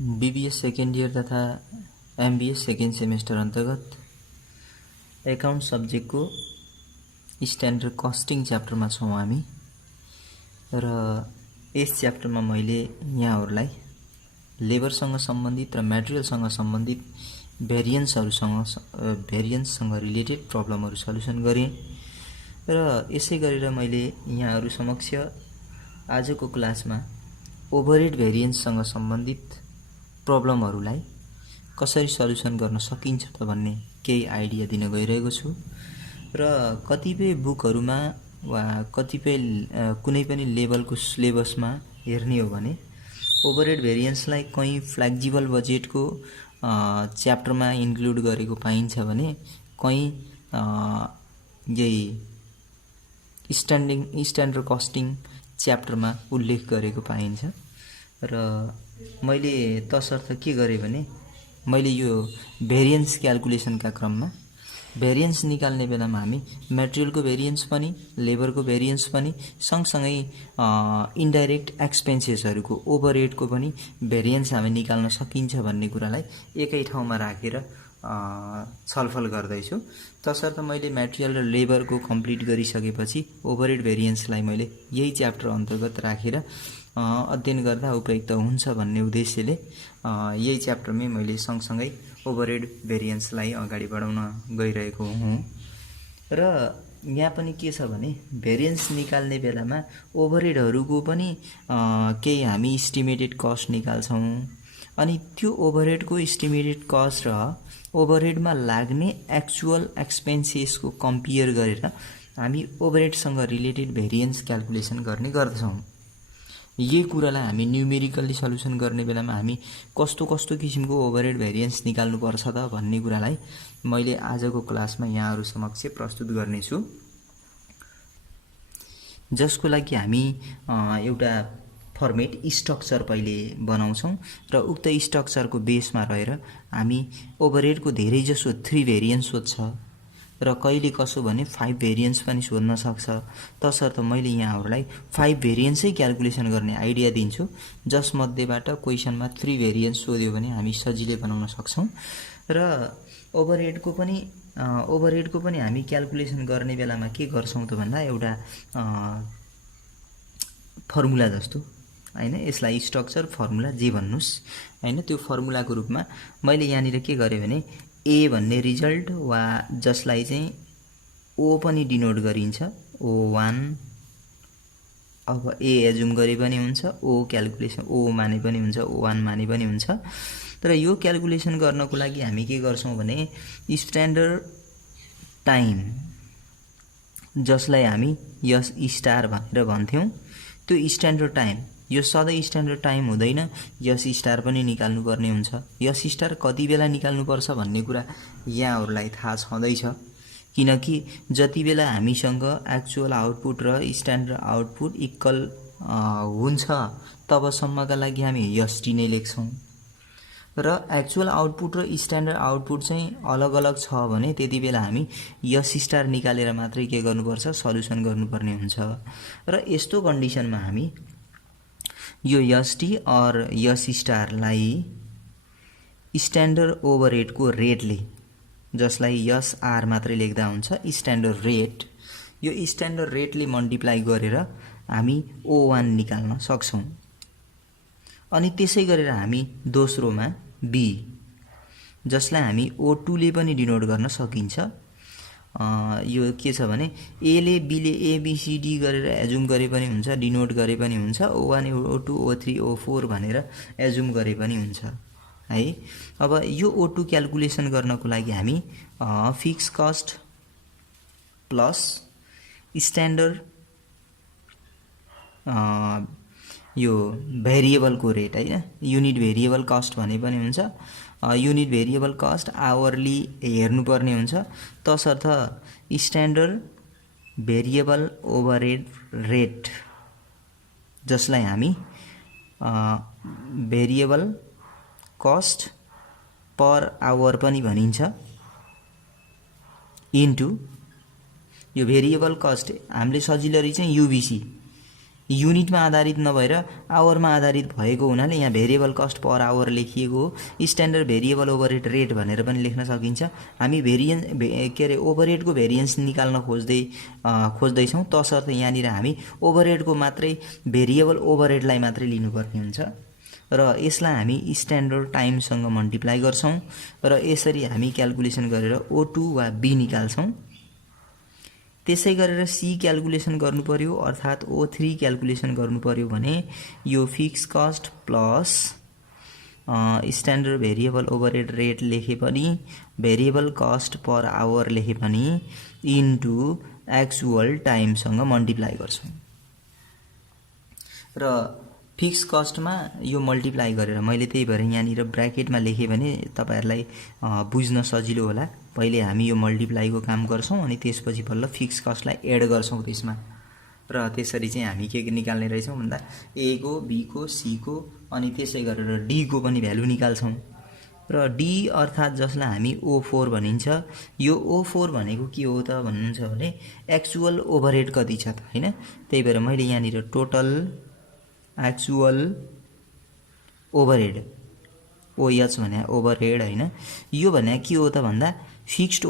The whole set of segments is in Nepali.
बीबीए सेकेन्ड इयर तथा एमबीए सेकेन्ड सेमेस्टर अन्तर्गत एकाउन्ट सब्जेक्टको स्ट्यान्डर्ड कस्टिङ च्याप्टरमा छौँ हामी र यस च्याप्टरमा मैले यहाँहरूलाई लेबरसँग सम्बन्धित र मटेरियलसँग सम्बन्धित भेरिएन्ससँग रिलेटेड प्रब्लमहरू सल्युसन गरेँ र यसै गरेर मैले यहाँहरू समक्ष आजको क्लासमा ओभरहेड भेरिएन्ससँग सम्बन्धित प्रब्लमहरूलाई कसरी सल्युसन गर्न सकिन्छ त भन्ने केही आइडिया दिन गइरहेको छु र कतिपय बुकहरूमा वा कतिपय कुनै पनि लेभलको सिलेबसमा हेर्ने हो भने ओभरहेड भेरिएन्सलाई कहीँ फ्लेक्जिबल बजेटको च्याप्टरमा इन्क्लुड गरेको पाइन्छ भने कहीँ यही स्ट्यान्डर्ड कस्टिङ च्याप्टरमा उल्लेख गरेको पाइन्छ र मैले तसर्थ के गरेँ भने मैले यो भेरिएन्स क्याल्कुलेसनका क्रममा भेरिएन्स निकाल्ने बेलामा हामी मटेरियलको भेरिएन्स पनि लेबरको भेरिएन्स पनि सँगसँगै इन्डाइरेक्ट एक्सपेन्सेसहरूको ओभरहेडको पनि भेरिएन्स हामी निकाल्न सकिन्छ भन्ने कुरालाई एकै ठाउँमा राखेर छलफल गर्दैछु। तसर्थ मैले मटेरियल र लेबरको कम्प्लिट गरिसकेपछि ओभरहेड भेरिएन्सलाई मैले यही च्याप्टर अन्तर्गत राखेर अध्ययन गर्दा उपयुक्त हुन्छ भन्ने उद्देश्यले यही च्याप्टरमै मैले सँगसँगै ओभरहेड भेरिएन्सलाई अगाडि बढाउन गइरहेको हुँ र यहाँ पनि के छ भने भेरिएन्स निकाल्ने बेलामा ओभरहेडहरूको पनि केही हामी इस्टिमेटेड कस्ट निकाल्छौँ अनि त्यो ओभरहेडको इस्टिमेटेड कस्ट र ओभरहेडमा लाग्ने एक्चुअल एक्सपेन्सेसको कम्पेयर गरेर हामी ओभरहेडसँग रिलेटेड भेरिएन्स क्याल्कुलेसन गर्ने गर्दछौँ। यही कुरालाई हामी न्युमेरिकल्ली सल्युसन गर्ने बेलामा हामी कस्तो कस्तो किसिमको ओभरहेड भेरिएन्स निकाल्नुपर्छ त भन्ने कुरालाई मैले आजको क्लासमा यहाँहरू समक्ष प्रस्तुत गर्नेछु, जसको लागि हामी एउटा फर्मेट स्ट्रक्चर पहिले बनाउँछौँ र उक्त स्ट्रक्चरको बेसमा रहेर हामी ओभरहेडको धेरैजसो 3 भेरिएन्स सोध्छ र कहिले कसो भने 5 भेरिएन्स पनि सोध्न सक्छ। तसर्थ मैले यहाँहरूलाई 5 भेरिएन्सै क्याल्कुलेसन गर्ने आइडिया दिन्छु, जसमध्येबाट क्वेसनमा 3 भेरिएन्स सोध्यो भने हामी सजिलै बनाउन सक्छौँ र ओभरहेडको पनि हामी क्याल्कुलेसन गर्ने बेलामा के गर्छौँ त भन्दा एउटा फर्मुला जस्तो हैन, यसलाई स्ट्रक्चर फर्मुला जे भन्नुस् हैन, त्यो फर्मुलाको रूपमा मैले यहाँनिर के गरेँ भने ए भन्ने रिजल्ट वा जसलाई चाहिँ ओ पनि डिनोट गरिन्छ O1, अब ए एजुम गरे पनि हुन्छ, ओ क्याल्कुलेसन ओ माने पनि हुन्छ, O1 माने पनि हुन्छ। तर यो क्याल्कुलेसन गर्नको लागि हामी के गर्छौँ भने स्ट्यान्डर्ड टाइम, जसलाई हामी यस स्टार भनेर भन्थ्यौँ, त्यो स्ट्यान्डर्ड टाइम यो सधैँ स्ट्यान्डर्ड टाइम हुँदैन, यस स्टार पनि निकाल्नुपर्ने हुन्छ। यस स्टार कति बेला निकाल्नुपर्छ भन्ने कुरा यहाँहरूलाई थाहा छँदैछ, किनकि जति बेला हामीसँग एक्चुअल आउटपुट र स्ट्यान्डर्ड आउटपुट इक्वल हुन्छ तबसम्मका लागि हामी एसटी नै लेख्छौँ र एक्चुअल आउटपुट र स्ट्यान्डर्ड आउटपुट चाहिँ अलग अलग छ भने त्यति बेला हामी यस स्टार निकालेर मात्रै के गर्नुपर्छ, सल्युसन गर्नुपर्ने हुन्छ। र यस्तो कन्डिसनमा हामी यो एसटी और यस स्टारलाई स्ट्यान्डर्ड ओभरहेडको रेटले, जसलाई यस आर मात्रै लेख्दा हुन्छ, स्ट्यान्डर्ड रेट, यो स्ट्यान्डर्ड रेटले मल्टिप्लाई गरेर हामी O1 निकाल्न सक्छौँ। अनि त्यसै गरेर हामी दोस्रोमा बी, जसलाई हामी O2 ले पनि डिनोट गर्न सकिन्छ। यो के छ भने ए ले बी ले एबीसीडी गरेर एजुम गरे पनि हुन्छ, डिनोट गरे पनि हुन्छ, O1 O2 O3 O4 भनेर एजुम गरे पनि हुन्छ है। अब यो O2 क्याल्कुलेसन गर्नको लागि हामी फिक्स कस्ट प्लस स्ट्यान्डर्ड यो भेरिएबलको रेट हैन, युनिट भेरिएबल कस्ट भने पनि हुन्छ, युनिट भेरिएबल कस्ट आवरली हेर्नुपर्ने हुन्छ। तसर्थ स्ट्यान्डर्ड भेरिएबल ओभरहेड रेट, जसलाई हामी भेरिएबल कस्ट पर आवर पनि भनिन्छ, इन्टु यो भेरिएबल कस्ट हामीले सजिलरी चाहिँ युबीसी युनिटमा आधारित नभएर आवरमा आधारित भएको हुनाले यहाँ भेरिएबल कस्ट पर आवर लेखिएको हो। स्ट्यान्डर्ड भेरिएबल ओभरहेड रेट भनेर पनि लेख्न सकिन्छ। हामी के अरे ओभरहेडको भेरिएन्स निकाल्न खोज्दैछौँ, तसर्थ यहाँनिर हामी ओभरहेडको मात्रै भेरिएबल ओभरहेडलाई मात्रै लिनुपर्ने हुन्छ र यसलाई हामी स्ट्यान्डर्ड टाइमसँग मल्टिप्लाई गर्छौँ र यसरी हामी क्याल्कुलेसन गरेर O2 वा B निकाल्छौँ। त्यसै गरेर सी क्याल्कुलेसन गर्नु पर्यो अर्थात् O3 क्याल्कुलेसन गर्नु पर्यो भने यो fix cost plus standard variable overhead rate लेखे पनि भेरिएबल कस्ट पर आवर लेखे पनि इन्टु एक्चुअल टाइमसँग मल्टिप्लाई गर्छौँ र फिक्स कस्टमा यो मल्टिप्लाई गरेर मैले त्यही भएर यहाँनिर ब्र्याकेटमा लेखेँ भने तपाईहरुलाई बुझ्न सजिलो होला। पहिले हामी यो मल्टिप्लाईको काम गर्छौँ अनि त्यसपछि बल्ल फिक्स कस्टलाई एड गर्छौँ त्यसमा र त्यसरी चाहिँ हामी के निकाल्ने रहेछौँ भन्दा ए को बी को सी को अनि त्यसै गरेर डी को पनि भ्यालु निकाल्छौँ र डी अर्थात् जसलाई हामी O4 भनिन्छ। यो O4 भनेको के हो त भन्नुहुन्छ भने एक्चुअल ओभरहेड कति छ त हैन। त्यही भएर मैले यहाँनिर टोटल एक्चुअल ओभरहेड OH भने ओभरहेड हैन, यो भने के हो त भन्दा फिक्स्ड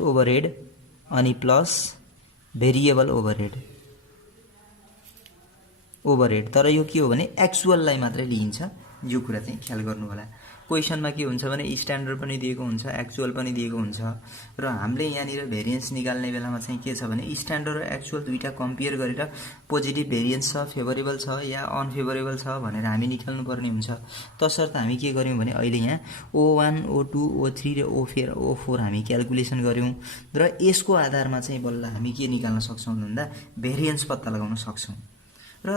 ओभरहेड अनि प्लस भेरिएबल ओभरहेड तर यो के हो भने एक्चुअललाई मात्रै लिइन्छ। यो कुरा चाहिँ ख्याल गर्नु होला। क्वेशनमा के हुन्छ भने स्ट्यान्डर्ड पनि दिएको हुन्छ, एक्चुअल पनि दिएको हुन्छ र हामीले यहाँनिर भेरिएन्स निकाल्ने बेलामा चाहिँ के छ भने स्ट्यान्डर्ड र एक्चुअल दुईटा कम्पेयर गरेर पोजिटिभ भेरिएन्स छ, फेभरेबल छ या अनफेभरेबल छ भनेर हामी निकाल्नु पर्ने हुन्छ। तसर्थ हामी के गर्यौं भने अहिले यहाँ O1, O2, O3 र O4 हामी क्याल्कुलेसन गर्यौं र यसको आधारमा चाहिँ बल्ल हामी के निकाल्न सक्छौं भन्दा भेरिएन्स पत्ता लगाउन सक्छौं र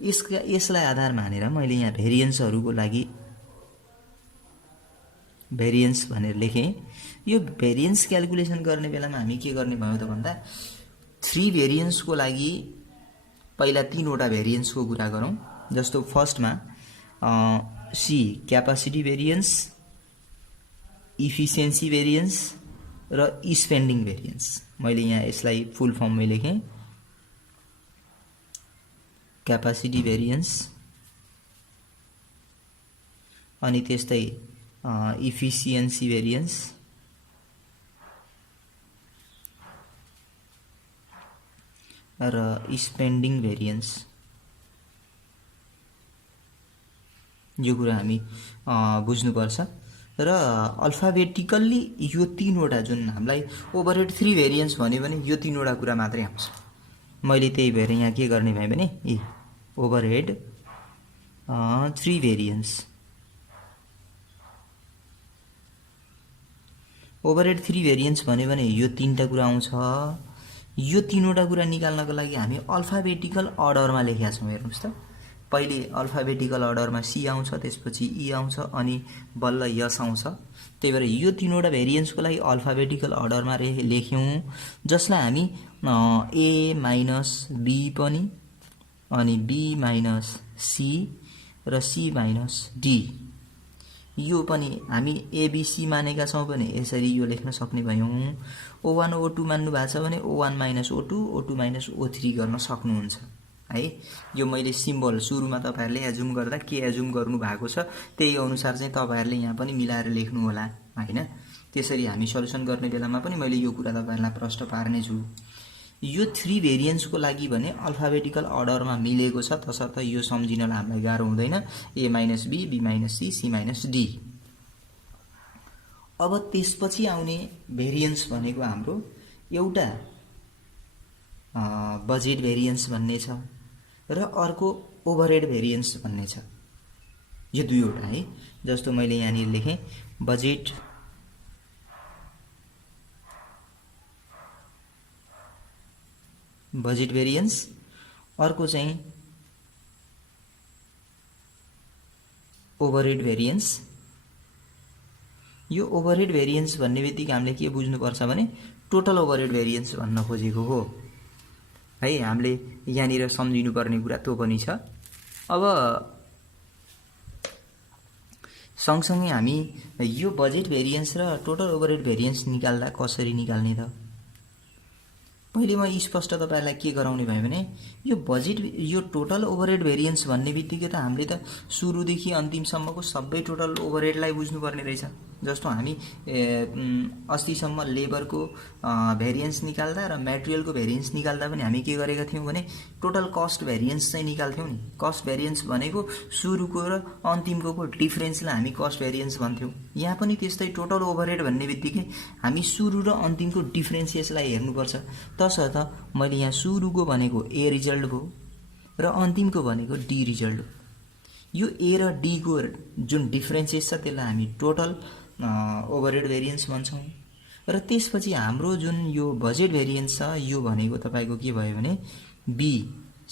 यसलाई आधार मानेर मैले यहाँ भेरिएन्सहरुको लागि भेरिएन्स भनेर लेखेँ। यो भेरिएन्स क्याल्कुलेसन गर्ने बेलामा हामी के गर्ने भयो त भन्दा 3 भेरिएन्सको लागि पहिला 3 वटा भेरिएन्सको कुरा गरौँ। जस्तो फर्स्टमा C capacity variance, efficiency variance र स्पेन्डिङ भेरिएन्स। मैले यहाँ यसलाई फुल फर्ममै लेखेँ। क्यापासिटी भेरिएन्स अनि त्यस्तै इफिसिएन्सी भेरिएन्स र स्पेन्डिङ भेरिएन्स। यो कुरा हामी बुझ्नुपर्छ र अल्फाबेटिकल्ली यो 3 वटा जुन हामीलाई ओभरहेड 3 भेरिएन्स भन्यो भने यो 3 वटा कुरा मात्रै आउँछ। मैले त्यही भएर यहाँ के गर्ने भए भने ओभरहेड 3 भेरिएन्स, ओभरहेड 3 भेरिएन्स भन्यो भने यो 3टा कुरा आउँछ। यो 3 वटा कुरा निकाल्नको लागि हामी अल्फाबेटिकल अर्डरमा लेखेका छौं। हेर्नुस् त, पहिले अल्फाबेटिकल अर्डरमा सी आउँछ, त्यसपछि ई आउँछ अनि बल्ल यस आउँछ। त्यही भएर यो 3 वटा भेरिएन्सको लागि अल्फाबेटिकल अर्डरमा लेख्यौं, जसलाई हामी ए माइनस बी पनि अनि बी माइनस सी र सी माइनस डी यो पनि हामी एबीसी मानेका छौं भने यसरी यो लेख्न सक्ने भयौं। O1 O2 मान्नु भएको छ भने O1 minus O2 O2 minus O3 गर्न सक्नुहुन्छ है। यो मैले सिम्बल सुरुमा तपाईहरुले एजुम गर्दा के एजुम गर्नु भएको छ त्यही अनुसार चाहिँ तपाईहरुले यहाँ पनि मिलाएर लेख्नु होला हैन। त्यसरी हामी सल्युसन गर्ने बेलामा पनि मैले यो कुरा तपाईहरुलाई प्रश्न पार्ने छु। यो 3 भेरिएन्सको लागि भने अल्फाबेटिकल अर्डरमा मिलेको छ, तसर्थ यो सम्झिनलाई हामीलाई गाह्रो हुँदैन। A minus B, B minus C, C minus D. अब त्यसपछि आउने भेरिएन्स भनेको हाम्रो एउटा बजेट भेरिएन्स भन्ने छ र अर्को ओभरहेड भेरिएन्स भन्ने छ। यो दुईवटा है। जस्तो मैले यहाँ लेखेँ बजेट भेरिएन्स, अर्को चाहिँ ओभरहेड भेरिएन्स। यो ओभरहेड भेरिएन्स भन्ने बित्तिकै हामीले के बुझ्नुपर्छ भने टोटल ओभरहेड भेरिएन्स भन्न खोजेको हो है। हामीले यहाँनिर सम्झिनु पर्ने कुरा त्यो पनि छ। अब सँगसँगै हामी यो बजेट भेरिएन्स र टोटल ओभरहेड भेरिएन्स निकाल्दा कसरी निकाल्ने त? पहिले म स्पष्ट तपाईहरुलाई के गराउने भयो भने यो बजेट यो टोटल ओभरहेड भेरिएन्स भन्ने बित्तिकै त हामीले त सुरुदेखि अन्तिमसम्मको सबै टोटल ओभरहेडलाई बुझ्नुपर्ने रहेछ। जस्तो हामी अस्तिसम्म लेबरको भेरिएन्स निकाल्दा र मटेरियलको भेरिएन्स निकाल्दा पनि हामी के गरेका थियौं भने टोटल कस्ट भेरिएन्स चाहिँ निकाल्थ्यौं नि। कस्ट भेरिएन्स भनेको सुरुको र अन्तिमको डिफरेन्सलाई हामी कस्ट भेरिएन्स भन्थ्यौं। यहाँ पनि त्यस्तै टोटल ओभरहेड भन्ने बित्तिकै हामी सुरु र अन्तिमको डिफरेन्सिएसलाई हेर्नुपर्छ। तसर्थ मैले यहाँ सुरुको भनेको ए रिजल्ट भयो र अन्तिमको भनेको डी रिजल्ट हो। यो ए र डी को जुन डिफरेन्सेस छ त्यसलाई हामी टोटल ओभरहेड भेरिएन्स भन्छौं र त्यसपछि हाम्रो जुन यो बजेट भेरिएन्स छ यो भनेको तपाईको के भयो भने बी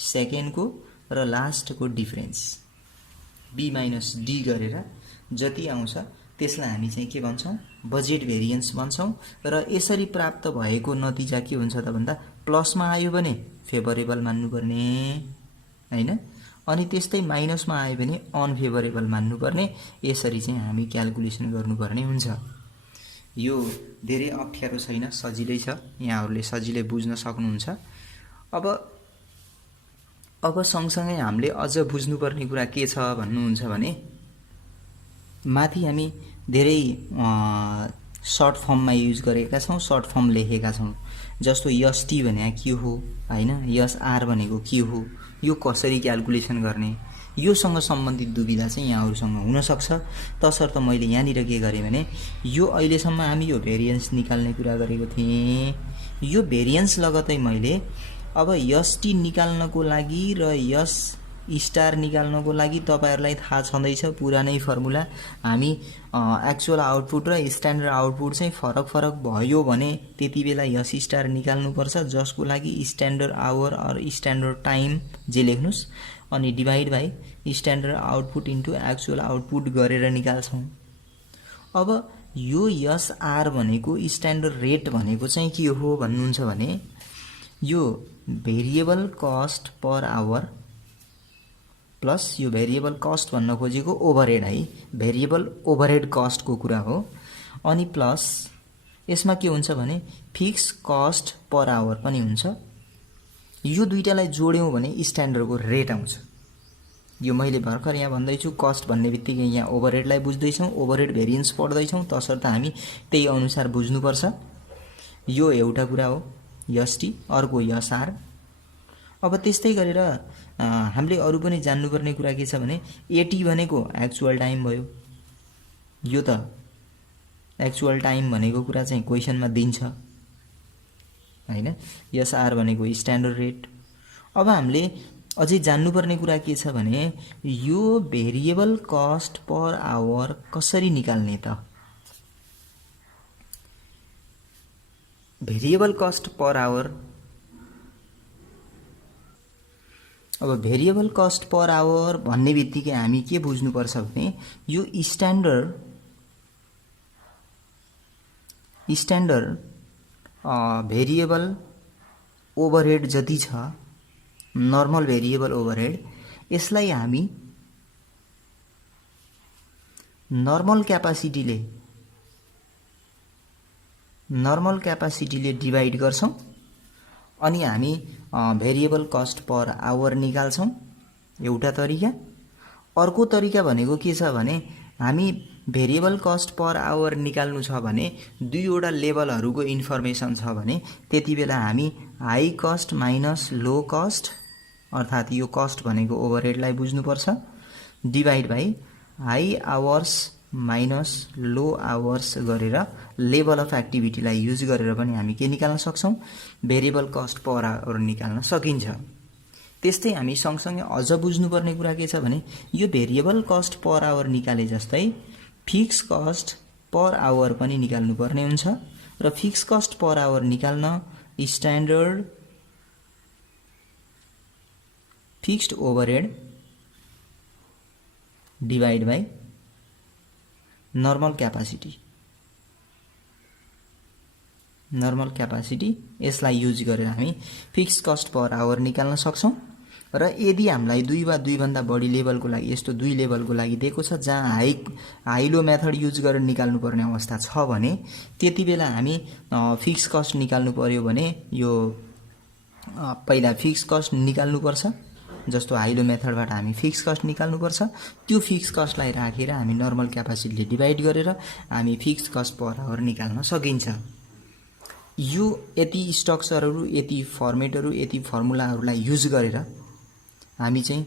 सेकेन्डको र लास्टको डिफरेन्स बी माइनस डी गरेर जति आउँछ त्यसलाई हामी चाहिँ के भन्छौं बजेट भेरिएन्स भन्छौं र यसरी प्राप्त भएको नतिजा के हुन्छ त भन्दा प्लसमा आयो भने फेभरेबल मान्नुपर्ने हैन, अनि त्यस्तै माइनसमा आयो भने अनफेभरेबल मान्नुपर्ने। यसरी चाहिँ हामी क्याल्कुलेसन गर्नुपर्ने हुन्छ। यो धेरै अप्ठ्यारो छैन, सजिलै छ, यहाँहरुले सजिलै बुझ्न सक्नुहुन्छ। अब सँगसँगै हामीले अझ बुझ्नुपर्ने कुरा के छ भन्नुहुन्छ भने माथि हामी धेरै सर्ट फर्ममा युज गरेका छौं, सर्ट फर्म लेखेका छौं। जस्तो यस टी भने के हो हैन, यस आर भनेको के हो, यो कसरी क्याल्कुलेसन गर्ने, योसँग सम्बन्धित दुविधा चाहिँ यहाँहरुसँग हुन सक्छ। तसर्थ मैले यहाँनिर के गरे भने यो अहिलेसम्म हामी यो भेरिएन्स निकाल्ने कुरा गरेको थिएँ। यो भेरिएन्स लगतै मैले अब यस टी निकाल्नको लागि र यस स्टार निकाल्नको लागि तपाईहरुलाई थाहा छँदैछ पुरानै फर्मुला। हामी एक्चुअल आउटपुट र स्ट्यान्डर्ड आउटपुट चाहिँ फरक भयो भने त्यतिबेला यस स्टार निकाल्नु पर्छ, जसको लागि standard hour or standard time जे लेख्नुस् अनि divide by standard output into actual output गरेर निकाल्छौं। अब यो यस आर भनेको स्ट्यान्डर्ड रेट भनेको चाहिँ के हो भन्नुहुन्छ भने यो variable cost per hour plus यो भेरिएबल कस्ट भन्न खोजेको ओभरहेड है, भेरिएबल ओभरहेड कस्ट को कुरा हो। अनि प्लस यसमा के हुन्छ भने फिक्स कस्ट पर आवर पनि हुन्छ। यो दुईटालाई जोड्यौं भने स्ट्यान्डर्डको रेट आउँछ। यो मैले भर्खर यहाँ भन्दै छु कस्ट भन्ने बित्तिकै यहाँ ओभरहेडलाई बुझ्दै छौं, ओभरहेड भेरिएन्स पढ्दै छौं, तसर्थ हामी त्यही अनुसार बुझ्नुपर्छ। यो एउटा कुरा हो यस टी, अर्को यस आर। अब त्यस्तै गरेर हामीले अरु पनि जान्नुपर्ने कुरा के छ भने एटी भनेको एक्चुअल टाइम भयो। यो त एक्चुअल टाइम भनेको कुरा चाहिँ क्वेशनमा दिन्छ हैन। यस आर भनेको स्ट्यान्डर्ड रेट। अब हामीले अझै जान्नुपर्ने कुरा के छ भने यो भेरिएबल कस्ट पर आवर कसरी निकाल्ने त। भेरिएबल कस्ट पर आवर, अब भेरिएबल कस्ट पर आवर भन्ने बित्तिकै हामी के बुझ्नुपर्छ भने यो स्ट्यान्डर्ड भेरिएबल ओभरहेड जति छ, नर्मल भेरिएबल ओभरहेड, यसलाई हामी नर्मल क्यापासिटीले डिवाइड गर्छौं अनि हामी भेरिएबल कस्ट पर आवर निकाल्छौं, एउटा तरिका। अर्को तरिका भनेको के छ भने हामी भेरिएबल कस्ट पर आवर निकाल्नु छ भने दुईवटा लेभलहरुको इन्फर्मेसन छ भने त्यतिबेला हामी high cost minus low cost अर्थात यो कस्ट भनेको ओभरहेडलाई बुझ्नुपर्छ, divide by high hours minus low hours गरेर लेभल अफ एक्टिभिटीलाई युज गरेर पनि हामी के निकाल्न सक्छौं भेरिएबल कस्ट पर आवर निकाल्न सकिन्छ। त्यस्तै हामी सँगसँगै अझ बुझ्नुपर्ने कुरा के छ भने यो भेरिएबल कस्ट पर आवर निकाले जस्तै फिक्स कस्ट पर आवर पनि निकाल्नु पर्ने हुन्छ र फिक्स कस्ट पर आवर निकाल्न standard fixed overhead divide by normal capacity यसलाई युज गरेर हामी फिक्स कस्ट पर आवर निकाल्न सक्छौं। र यदि हामीलाई दुई वा दुई भन्दा बढी लेभलको लागि यस्तो दुई लेभलको लागि दिएको छ जहाँ हाई लो मेथड युज गरेर निकाल्नु पर्ने अवस्था छ भने त्यतिबेला हामी फिक्स कस्ट निकाल्नु पर्यो भने यो पहिला फिक्स कस्ट निकाल्नुपर्छ। जस्तो हाइलो मेथडबाट हामी फिक्स कस्ट निकाल्नुपर्छ। त्यो फिक्स कस्टलाई राखेर हामी नर्मल क्यापासिटीले डिभाइड गरेर हामी फिक्स कस्ट पर आवर निकाल्न सकिन्छ। यो यति स्ट्रक्चरहरू, यति फर्मेटहरू, यति फर्मुलाहरूलाई युज गरेर हामी चाहिँ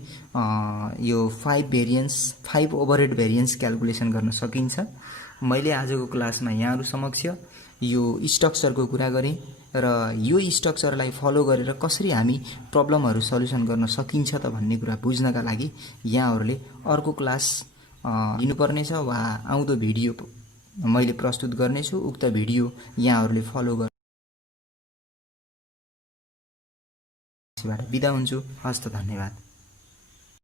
यो 5 ओभरहेड भेरिएन्स क्याल्कुलेसन गर्न सकिन्छ। मैले आजको क्लासमा यहाँहरू समक्ष यो स्ट्रक्चरको कुरा गरेँ र यो स्ट्रक्चरलाई फलो गरेर कसरी हामी प्रब्लमहरू सल्युसन गर्न सकिन्छ त भन्ने कुरा बुझ्नका लागि यहाँहरूले अर्को क्लास लिनुपर्नेछ वा आउँदो भिडियो मैले प्रस्तुत गर्नेछु। उक्त भिडियो यहाँहरूले फलो गरेर बिदा हुन्छु। हस्त, धन्यवाद।